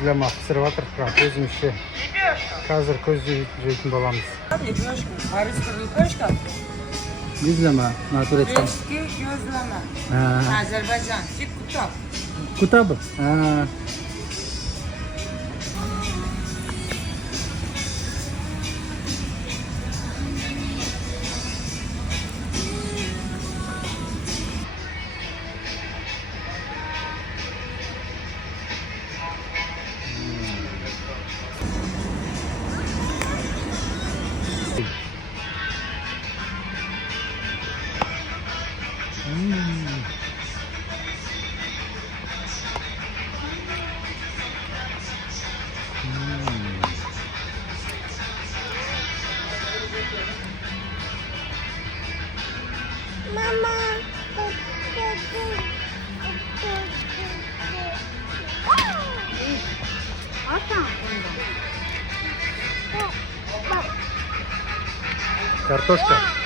gözleme observator qilib o'zim ishi. Hozir ko'z yumib olamiz. По-русски лепешка, Gözleme, natureçten. eski gözleme. Ha. Azerbaycan, tip kutab. Kutabı. Ha. Картошка.